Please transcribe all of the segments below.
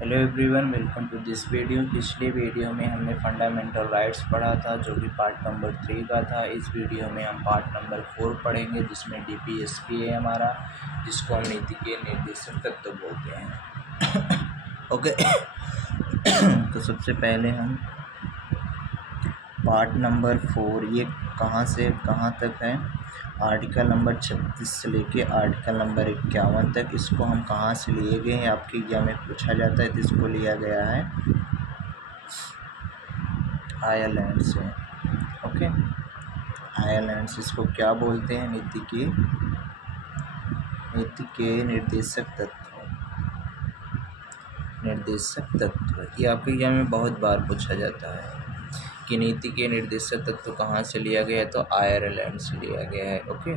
Hello everyone, welcome to this video. पिछले video में हमने फंडामेंटल राइट्स पढ़ा था, जो कि पार्ट नंबर 3 का था। इस वीडियो में हम पार्ट नंबर 4 पढ़ेंगे, जिसमें डीपीएसपी है हमारा, जिसको हम नीति के निर्देशक तत्व बोलते हैं। ओके। तो सबसे पहले हम पार्ट नंबर 4, ये कहाँ से कहाँ तक है, आर्टिकल नंबर 36 से लेके आर्टिकल नंबर 51 तक। इसको हम कहाँ से लिए गए हैं, आपके एग्जाम में पूछा जाता है, तो इसको लिया गया है आयरलैंड से। ओके, आयरलैंड से। इसको क्या बोलते हैं? नीति के निर्देशक तत्व। निर्देशक तत्व ये आपके एग्जाम में बहुत बार पूछा जाता है कि नीति के निर्देशक तत्व कहाँ से लिया गया है, तो आयरलैंड से लिया गया है। ओके,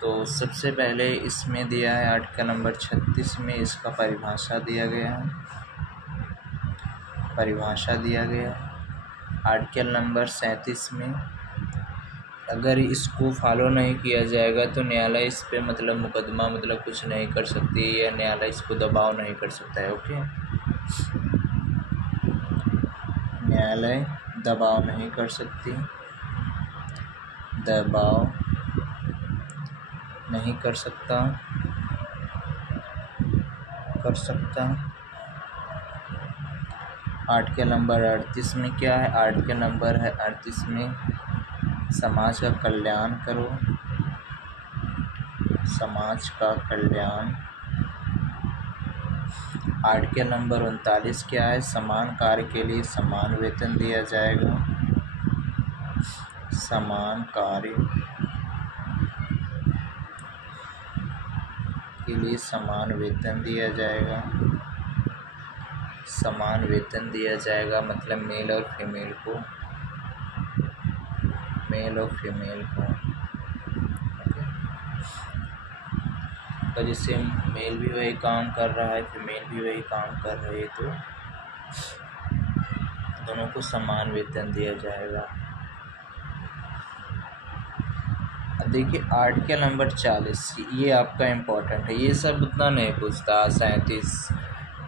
तो सबसे पहले इसमें दिया है आर्टिकल नंबर 36 में, इसका परिभाषा दिया गया है। आर्टिकल नंबर 37 में अगर इसको फॉलो नहीं किया जाएगा तो न्यायालय इस पे मुकदमा कुछ नहीं कर सकती है, या न्यायालय इसको दबाव नहीं कर सकता है। ओके, न्यायालय दबाव नहीं कर सकती, दबाव नहीं कर सकता। आर्टिकल नंबर 38 में क्या है? आर्टिकल नंबर 38 में समाज का कल्याण करो, समाज का कल्याण। आर्टिकल नंबर 39 क्या है? समान कार्य के लिए समान वेतन दिया जाएगा, समान कार्य के लिए समान वेतन दिया जाएगा। समान वेतन दिया जाएगा मतलब मेल और फीमेल को। तो जिससे मेल भी वही काम कर रहा है, फीमेल भी वही काम कर रही है, तो दोनों को समान वेतन दिया जाएगा। देखिए आर्टिकल नंबर 40, ये आपका इम्पोर्टेंट है, ये सब उतना नहीं पूछता। 37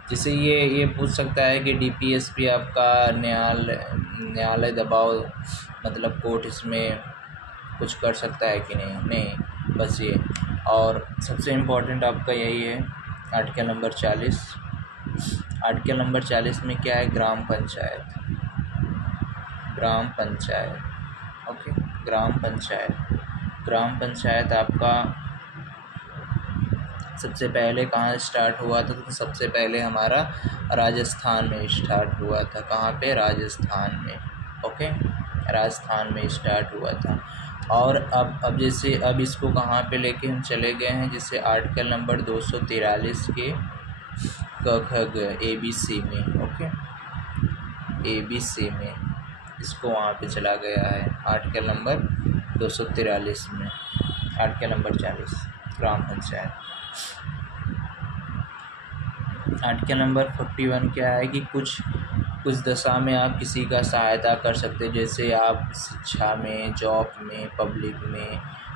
जिसे ये पूछ सकता है कि डीपीएसपी आपका न्यायालय दबाव कोर्ट इसमें कुछ कर सकता है कि नहीं, बस ये। और सबसे इम्पोर्टेंट आपका यही है आर्टिकल नंबर 40। आर्टिकल नंबर 40 में क्या है? ग्राम पंचायत। ओके, ग्राम पंचायत आपका सबसे पहले कहाँ स्टार्ट हुआ था? तो सबसे पहले हमारा राजस्थान में स्टार्ट हुआ था। कहाँ पे? राजस्थान में। ओके, राजस्थान में स्टार्ट हुआ था। और अब जैसे अब इसको कहाँ पे लेके हम चले गए हैं, जैसे आर्टिकल नंबर 243 के क ख ग ABC में। ओके, ABC में इसको वहाँ पे चला गया है आर्टिकल नंबर 243 में। आर्टिकल नंबर 40 ग्राम पंचायत। आर्टिकल नंबर 41 क्या है कि कुछ दशा में आप किसी का सहायता कर सकते हैं, जैसे आप शिक्षा में, जॉब में,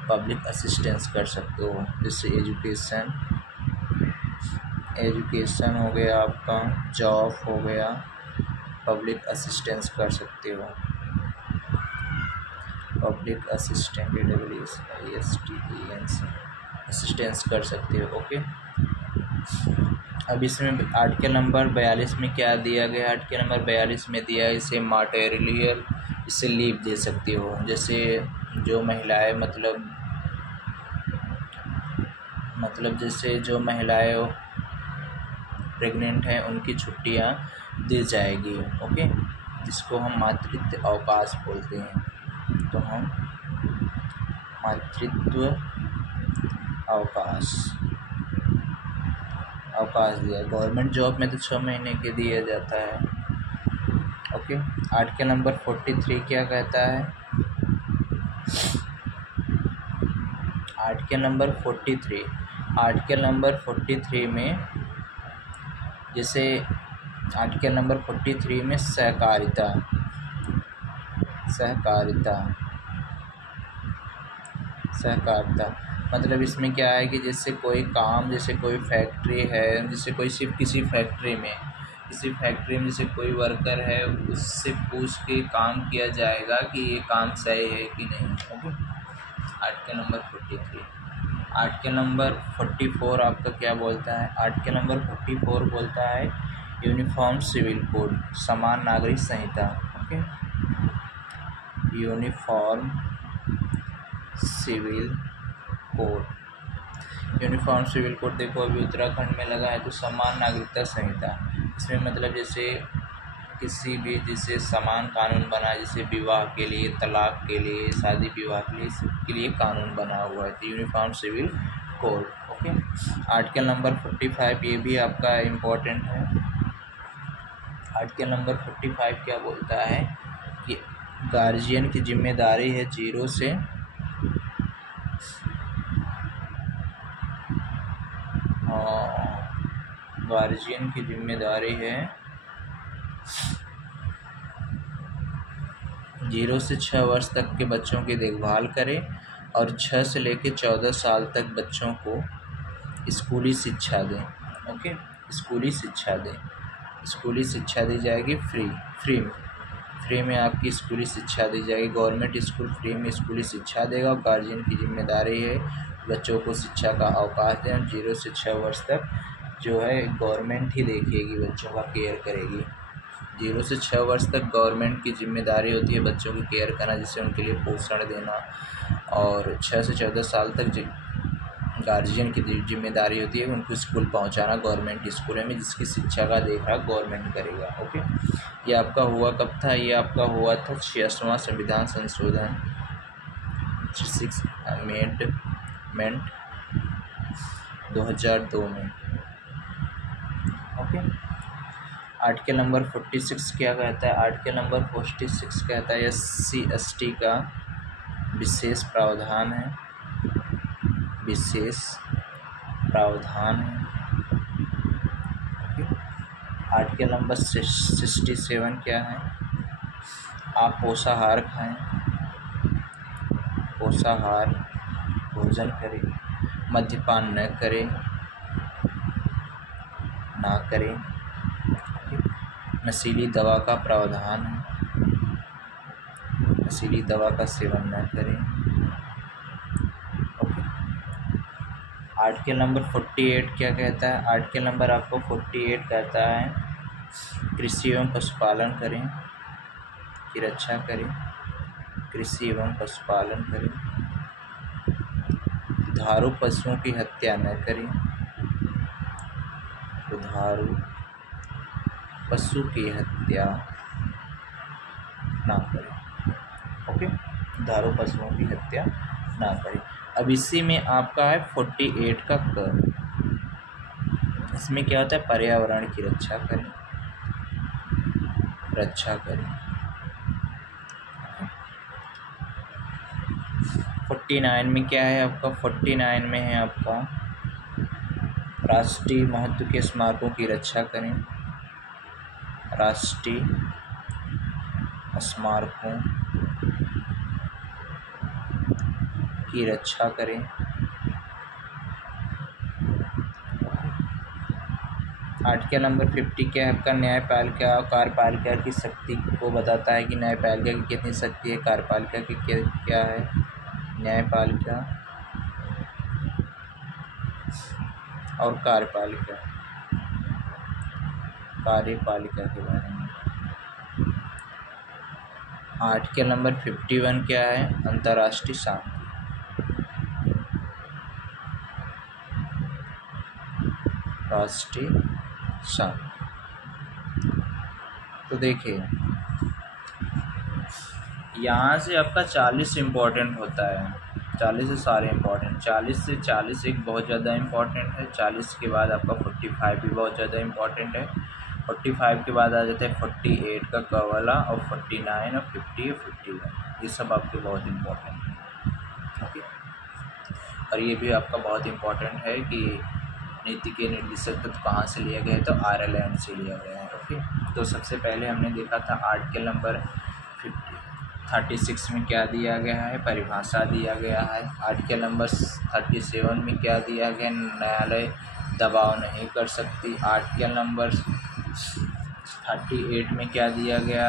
पब्लिक असिस्टेंस कर सकते हो। जैसे एजुकेशन हो गया आपका, जॉब हो गया, पब्लिक असिस्टेंस कर सकते हो। पब्लिक असिस्टेंट असिस्टेंस कर सकते हो। ओके, अब इसमें आर्टिकल नंबर 42 में क्या दिया गया? आर्टिकल नंबर 42 में दिया है इसे मैटरनिटी, इसे लीव दे सकते हो। जैसे जो महिलाएं जैसे जो महिलाएं प्रेग्नेंट हैं, उनकी छुट्टियां दी जाएगी। ओके, जिसको हम मातृत्व अवकाश बोलते हैं। तो हम मातृत्व अवकाश दिया। गवर्नमेंट जॉब में तो 6 महीने के दिया जाता है। ओके, आर्टिकल नंबर 43 क्या कहता है? आर्टिकल नंबर 43 में जैसे आर्टिकल नंबर 43 में सहकारिता मतलब इसमें क्या है कि जैसे कोई काम, जैसे कोई फैक्ट्री है, जैसे कोई सिर्फ किसी फैक्ट्री में जैसे कोई वर्कर है, उससे पूछ के काम किया जाएगा कि ये काम सही है कि नहीं। ओके, 8 के नंबर 43। 8 के नंबर 44 आपका क्या बोलता है? 8 के नंबर 44 बोलता है यूनिफॉर्म सिविल कोड, समान नागरिक संहिता। Okay, uniform civil code. Uniform civil code देखो अभी उत्तराखंड में लगा है, तो समान नागरिकता संहिता, इसमें मतलब जैसे किसी भी जैसे समान कानून बना, जैसे विवाह के लिए, तलाक के लिए, शादी विवाह के लिए, सबके लिए कानून बना हुआ है, तो यूनिफॉर्म सिविल कोड। ओके, 8 के नंबर 45 ये भी आपका इम्पोर्टेंट है। 8 के नंबर 45 क्या बोलता है कि गार्जियन की जिम्मेदारी है 0 से गार्जियन की जिम्मेदारी है 0 से 6 वर्ष तक के बच्चों की देखभाल करे और 6 से लेकर 14 साल तक बच्चों को स्कूली शिक्षा दें। ओके, स्कूली शिक्षा दें। स्कूली शिक्षा दी जाएगी फ्री में आपकी स्कूली शिक्षा दी जाएगी। गवर्नमेंट स्कूल फ्री में स्कूली शिक्षा देगा और गार्जियन की जिम्मेदारी है बच्चों को शिक्षा का अवकाश दें। 0 से 6 वर्ष तक जो है गवर्नमेंट ही देखेगी, बच्चों का केयर करेगी। 0 से 6 वर्ष तक गवर्नमेंट की जिम्मेदारी होती है बच्चों की केयर करना, जिससे उनके लिए पोषण देना, और 6 से 14 साल तक गार्जियन की जिम्मेदारी होती है उनको स्कूल पहुंचाना, गवर्नमेंट स्कूल में, जिसकी शिक्षा का देखभाल गवर्नमेंट करेगा। ओके, ये आपका हुआ कब था? ये आपका हुआ था 66वां संविधान संशोधन 36 अमेंडमेंट 2002 में। ओके, 8 के नंबर 46 क्या कहता है? 8 के नंबर 46 कहता है SC/ST का विशेष प्रावधान है, विशेष प्रावधान है। 8 के नंबर 67 क्या है? आप पोषाहार खाएं, पोषाहार भोजन करें, मद्यपान न करें, ना करें। नशीली दवा का प्रावधान है, नशीली दवा का सेवन न करें। ओके, 8 के नंबर 48 क्या कहता है? 8 के नंबर आपको 48 कहता है कृषि एवं पशुपालन करें, की रक्षा करें, कृषि एवं पशुपालन करें, दुधारू पशुओं की हत्या न करें, दुधारू पशु की हत्या ना करें। ओके, दुधारू पशुओं की हत्या ना करें। अब इसी में आपका है 48 का क, इसमें क्या होता है? पर्यावरण की रक्षा करें, रक्षा करें। 49 में क्या है आपका? 49 में है आपका राष्ट्रीय महत्व के स्मारकों की रक्षा करें, राष्ट्रीय स्मारकों की रक्षा करें। 8 के नंबर 50 क्या है आपका? न्यायपालिका और कार्यपालिका की शक्ति को बताता है कि न्यायपालिका की कितनी शक्ति है, कार्यपालिका की क्या है? न्यायपालिका और कार्यपालिका के बारे में। 8 के नंबर 51 क्या है? अंतर्राष्ट्रीय शांति, राष्ट्रीय शांति। तो देखिए यहाँ से आपका 40 इम्पोर्टेंट होता है, 40 से सारे इम्पोर्टेंट, 40 से 40 एक बहुत ज़्यादा इम्पोर्टेंट है, 40 के बाद आपका 45 भी बहुत ज़्यादा इम्पोर्टेंट है, 45 के बाद आ जाता है 48 का क वाला, और 49 और 50 और 51, ये सब आपके बहुत इम्पोर्टेंट है। ओके, और ये भी आपका बहुत इम्पोर्टेंट है कि नीति के निर्देशक तत्व कहाँ से लिया गया है? तो आयरलैंड से लिया गया है। ओके, तो सबसे पहले हमने देखा था 8 के नंबर 50 36 में क्या दिया गया है, परिभाषा दिया गया है। आर्टिकल नंबर 37 में क्या दिया गया, न्यायालय दबाव नहीं कर सकती। आर्टिकल नंबर 38 में क्या दिया गया,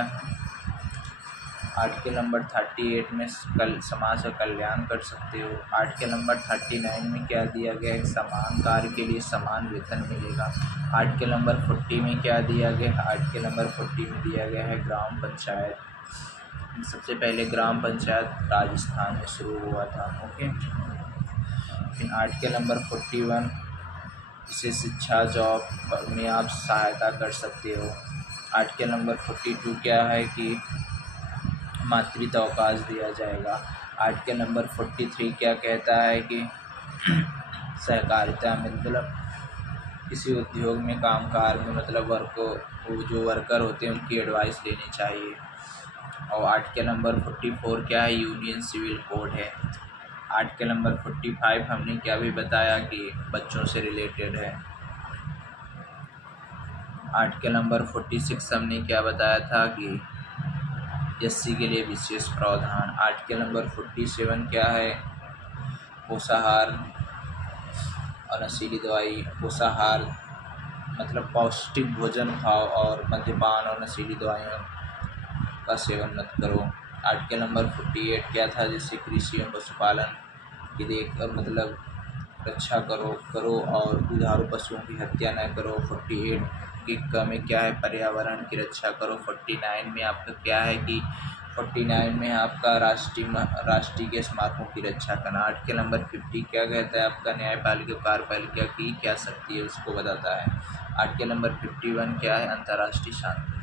आर्टिकल नंबर 38 में समाज का कल्याण कर सकते हो। आर्टिकल नंबर 39 में क्या दिया गया है, समान कार्य के लिए समान वेतन मिलेगा। आर्टिकल नंबर 40 में क्या दिया गया, आर्टिकल नंबर 40 में दिया गया है ग्राम पंचायत। सबसे पहले ग्राम पंचायत राजस्थान में शुरू हुआ था। ओके, फिर आर्टिकल नंबर 41, इसे शिक्षा जॉब में आप सहायता कर सकते हो। आर्टिकल नंबर 42 क्या है कि मातृत्व अवकाश दिया जाएगा। आर्टिकल नंबर 43 क्या कहता है कि सहकारिता में मतलब किसी उद्योग में कामकाज में मतलब जो वर्कर होते हैं उनकी एडवाइस लेनी चाहिए। और आर्टिकल नंबर 44 क्या है, यूनियन सिविल कोड है। आर्टिकल नंबर 45 हमने क्या भी बताया कि बच्चों से रिलेटेड है। आर्टिकल नंबर 46 हमने क्या बताया था कि एससी के लिए विशेष प्रावधान। आर्टिकल नंबर 47 क्या है, पोषाहार और नशीली दवाई। पोषाहार मतलब पौष्टिक भोजन खाओ और मद्यपान और नशीली दवाइयों का सेवन मत करो। आर्टिकल नंबर 48 क्या था, जिससे कृषि और पशुपालन की मतलब रक्षा करो और दुधारू पशुओं की हत्या न करो। 48 की में क्या है, पर्यावरण की रक्षा करो। 49 में आपका क्या है कि 49 में आपका राष्ट्रीय स्मारकों की रक्षा करना। आर्टिकल नंबर 50 क्या कहता है, आपका न्यायपालिका कार्यपालिका की क्या शक्ति है उसको बताता है। आर्टिकल नंबर 51 क्या है, अंतर्राष्ट्रीय शांति।